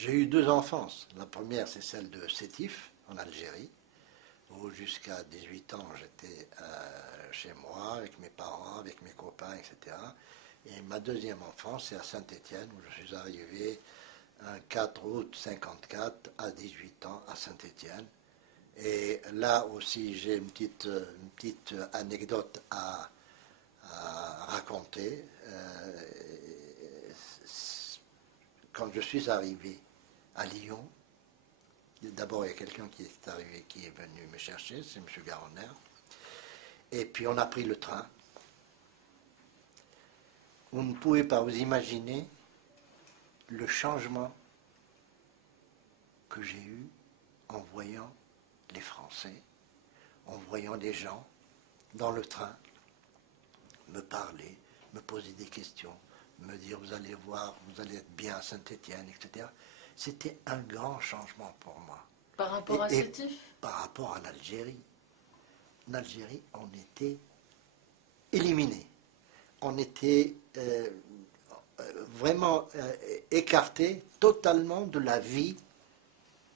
J'ai eu deux enfances. La première, c'est celle de Sétif, en Algérie, où jusqu'à 18 ans, j'étais chez moi, avec mes parents, avec mes copains, etc. Et ma deuxième enfance, c'est à Saint-Étienne, où je suis arrivé un 4 août 54 à 18 ans à Saint-Étienne. Et là aussi, j'ai une petite anecdote à raconter. Quand je suis arrivé à Lyon, d'abord il y a quelqu'un qui est arrivé, qui est venu me chercher, c'est M. Garonner. Et puis on a pris le train. Vous ne pouvez pas vous imaginer le changement que j'ai eu en voyant les Français, en voyant les gens dans le train me parler, me poser des questions, me dire vous allez voir, vous allez être bien à Saint-Étienne, etc. C'était un grand changement pour moi. Par rapport à Sétif? Par rapport à l'Algérie. En Algérie, on était éliminés. On était vraiment écartés totalement de la vie,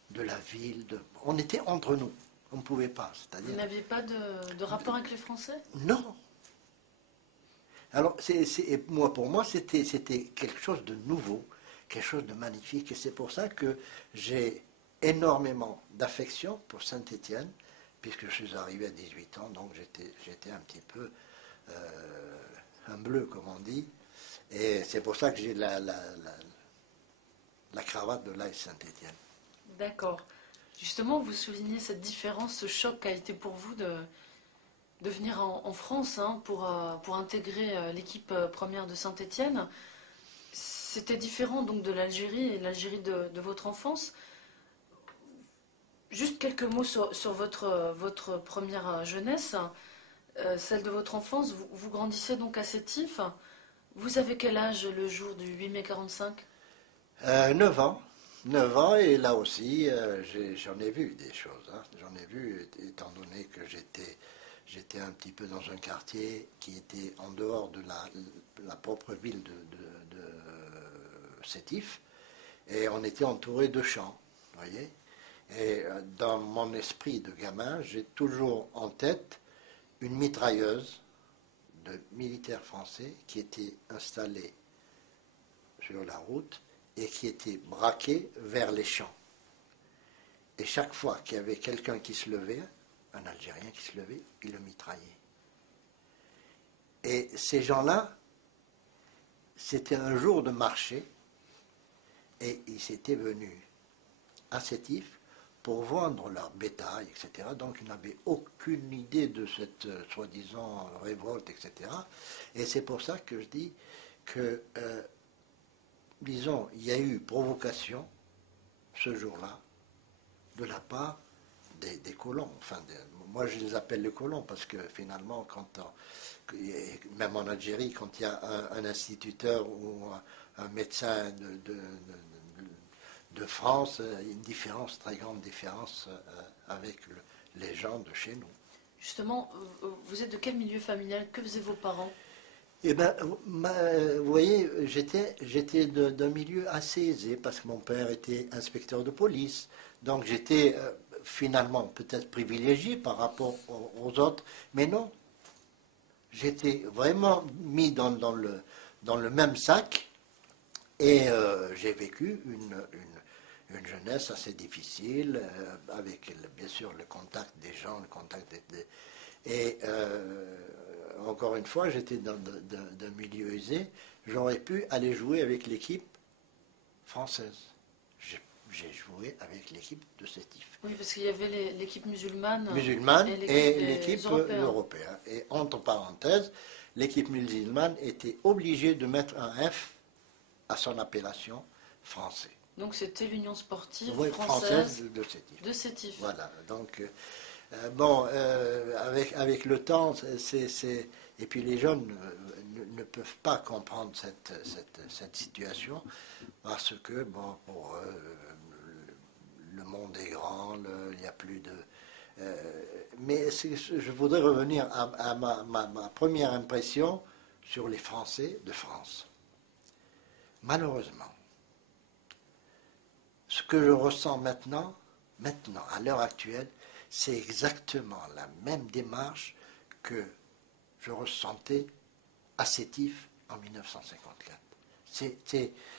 de la ville. On était entre nous. On ne pouvait pas. Vous n'aviez pas de rapport avec les Français? Non. Alors, pour moi, c'était quelque chose de nouveau, quelque chose de magnifique. Et c'est pour ça que j'ai énormément d'affection pour Saint-Étienne, puisque je suis arrivé à 18 ans, donc j'étais un petit peu un bleu, comme on dit. Et c'est pour ça que j'ai la cravate de l'AS Saint-Étienne. D'accord. Justement, vous soulignez cette différence, ce choc qu'a été pour vous de venir en France pour intégrer l'équipe première de Saint-Étienne. C'était différent donc de l'Algérie et l'Algérie de votre enfance. Juste quelques mots sur votre première jeunesse, celle de votre enfance. Vous grandissez donc à Sétif. Vous avez quel âge le jour du 8 mai 45? 9 ans. 9 ans, et là aussi, j'en ai vu des choses. Hein. J'en ai vu, étant donné que j'étais un petit peu dans un quartier qui était en dehors de la propre ville de Sétif, et on était entouré de champs, voyez. Et dans mon esprit de gamin, j'ai toujours en tête une mitrailleuse de militaires français qui était installée sur la route et qui était braquée vers les champs. Et chaque fois qu'il y avait quelqu'un qui se levait, un Algérien qui se levait, il le mitraillait. Et ces gens-là, c'était un jour de marché, et ils étaient venus à Sétif pour vendre leur bétail, etc. Donc ils n'avaient aucune idée de cette soi-disant révolte, etc. Et c'est pour ça que je dis que, disons, il y a eu provocation ce jour-là de la part des colons. Enfin, moi je les appelle les colons parce que finalement, même en Algérie, quand il y a un instituteur ou un médecin de France, une différence, très grande différence avec les gens de chez nous. Justement, vous êtes de quel milieu familial? Que faisaient vos parents? Eh bien, vous voyez, j'étais d'un milieu assez aisé parce que mon père était inspecteur de police. Donc j'étais finalement peut-être privilégié par rapport aux autres, mais non. J'étais vraiment mis dans le même sac et j'ai vécu une jeunesse assez difficile, avec bien sûr le contact des gens, le contact et encore une fois, j'étais d'un milieu aisé, j'aurais pu aller jouer avec l'équipe française. J'ai joué avec l'équipe de Sétif. Oui, parce qu'il y avait l'équipe musulmane, Et l'équipe européenne. Et entre parenthèses, l'équipe musulmane était obligée de mettre un F à son appellation français. Donc c'était l'Union sportive française de Sétif. Voilà, donc avec le temps, et puis les jeunes ne peuvent pas comprendre cette situation parce que, bon, pour eux, le monde est grand, il n'y a plus de... mais je voudrais revenir à ma première impression sur les Français de France. Malheureusement, ce que je ressens maintenant, à l'heure actuelle, c'est exactement la même démarche que je ressentais à Sétif en 1954.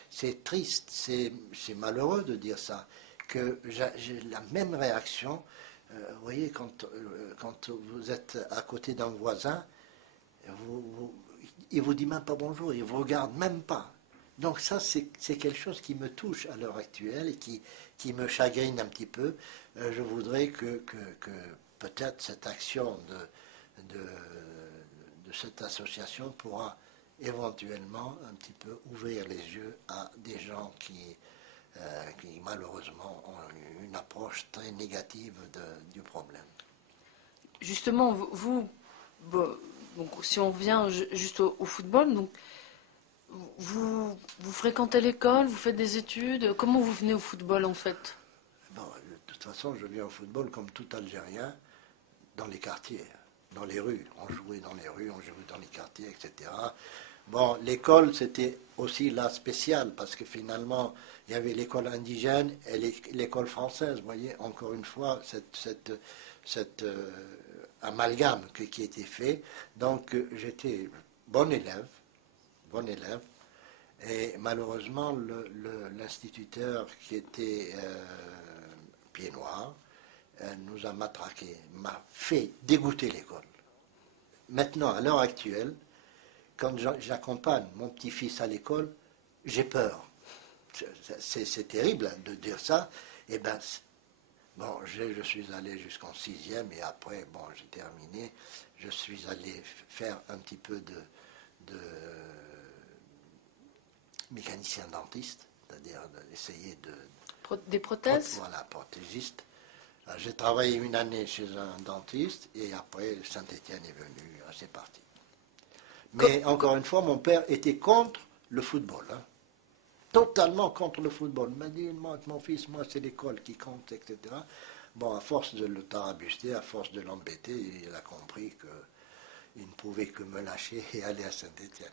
C'est triste, c'est malheureux de dire ça, que j'ai la même réaction. Vous voyez, quand vous êtes à côté d'un voisin, il vous dit même pas bonjour, il vous regarde même pas. Donc ça, c'est quelque chose qui me touche à l'heure actuelle et qui me chagrine un petit peu. Je voudrais que peut-être cette action de cette association pourra éventuellement un petit peu ouvrir les yeux à des gens qui malheureusement ont une approche très négative du problème. Justement, donc, si on revient juste au football, donc, vous fréquentez l'école, vous faites des études, comment vous venez au football en fait? Bon, de toute façon, je viens au football comme tout Algérien, dans les quartiers, dans les rues. On jouait dans les rues, on jouait dans les quartiers, etc. Bon, l'école, c'était aussi là spécial, parce que finalement, il y avait l'école indigène et l'école française. Vous voyez, encore une fois, cette amalgame qui était fait. Donc, j'étais bon élève, bon élève. Et malheureusement, l'instituteur qui était pied noir nous a matraqués, m'a fait dégoûter l'école. Maintenant, à l'heure actuelle, quand j'accompagne mon petit-fils à l'école, j'ai peur. C'est terrible de dire ça. Eh ben, bon, je suis allé jusqu'en sixième et après, bon, j'ai terminé. Je suis allé faire un petit peu de mécanicien dentiste, c'est-à-dire d'essayer Des prothèses? voilà, prothésiste. J'ai travaillé une année chez un dentiste et après Saint-Étienne est venu, c'est parti. Mais encore une fois, mon père était contre le football, hein. Totalement contre le football. Il m'a dit, mon fils, moi c'est l'école qui compte, etc. Bon, à force de le tarabuster, à force de l'embêter, il a compris qu'il ne pouvait que me lâcher et aller à Saint-Étienne.